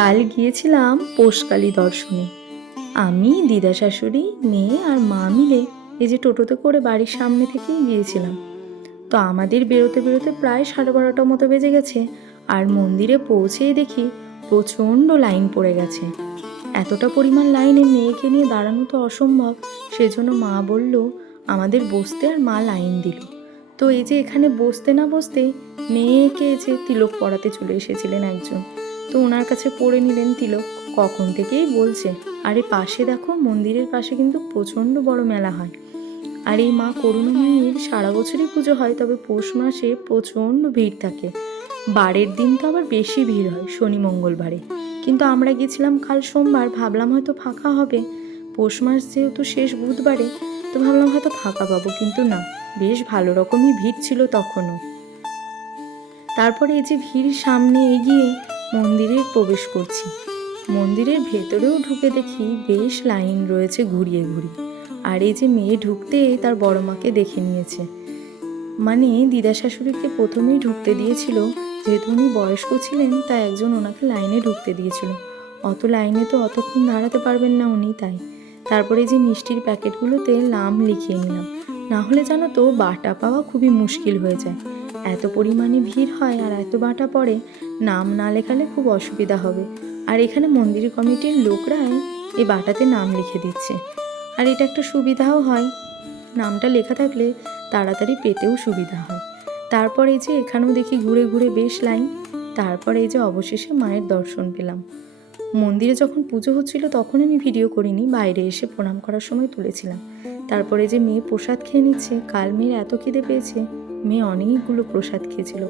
কাল গিয়েছিলাম পোষকালী দর্শনে। আমি, দিদা শাশুড়ি, মেয়ে আর মা মিলে এই যে টোটোতে করে বাড়ির সামনে থেকেই গিয়েছিলাম। তো আমাদের বেরোতে বেরোতে প্রায় 12:30টার মতো বেজে গেছে। আর মন্দিরে পৌঁছেই দেখি প্রচণ্ড লাইন পড়ে গেছে। এতটা পরিমাণ লাইনে মেয়েকে নিয়ে দাঁড়ানো তো অসম্ভব। সেজন্য মা বলল আমাদের বসতে, আর মা লাইন দিল। তো এই যে এখানে বসতে না বসতে মেয়েকে যে তিলক পরাতে চলে এসেছিলেন একজন, তো ওনার কাছে পরে নিলেন তিলক। কখন থেকেই বলছে। আর এই পাশে দেখো, মন্দিরের পাশে কিন্তু প্রচণ্ড বড় মেলা হয়। আর এই মা করুণাময়ীর সারা বছরই পুজো হয়, তবে পৌষ মাসে প্রচণ্ড ভিড় থাকে। বারের দিন তো আবার বেশি ভিড় হয়, শনি মঙ্গলবারে। কিন্তু আমরা গেছিলাম কাল সোমবার, ভাবলাম হয়তো ফাঁকা হবে। পৌষ মাস যেহেতু শেষ বুধবারে, তো ভাবলাম হয়তো ফাঁকা পাবো, কিন্তু না, বেশ ভালো রকমই ভিড় ছিল তখনও। তারপরে এই যে ভিড় সামনে এগিয়ে মন্দিরে প্রবেশ করছি। মন্দিরের ভেতরেও ঢুকে দেখি বেশ লাইন রয়েছে ঘুরিয়ে ঘুরিয়ে। আর এই যে মেয়ে ঢুকতেই তার বড় মাকে দেখে নিয়েছে। মানে দিদা শাশুড়িকে প্রথমেই ঢুকতে দিয়েছিল, যেহেতু উনি বয়স্ক ছিলেন, তাই একজন ওনাকে লাইনে ঢুকতে দিয়েছিল। অত লাইনে তো অতক্ষণ দাঁড়াতে পারবেন না উনি, তাই। তারপরে যে মিষ্টির প্যাকেটগুলোতে নাম লিখিয়ে নিলাম, না হলে জানো তো বাটা পাওয়া খুবই মুশকিল হয়ে যায়। এত পরিমাণে ভিড় হয় আর এত বাটা পড়ে, নাম না লেখালে খুব অসুবিধা হবে। আর এখানে মন্দির কমিটির লোকরাই এই বাটাতে নাম লিখে দিচ্ছে। আর এটা একটা সুবিধাও হয়, নামটা লেখা থাকলে তাড়াতাড়ি পেতেও সুবিধা হয়। তারপর এই যে এখানেও দেখি ঘুরে ঘুরে বেশ লাইন। তারপর এই যে অবশেষে মায়ের দর্শন পেলাম। মন্দিরে যখন পুজো হচ্ছিল তখন আমি ভিডিও করিনি, বাইরে এসে প্রণাম করার সময় তুলেছিলাম। তারপরে যে মেয়ে প্রসাদ খেয়ে নিচ্ছে, কাল মেয়ের এত খিদে পেয়েছে, মেয়ে অনেকগুলো প্রসাদ খেয়েছিল।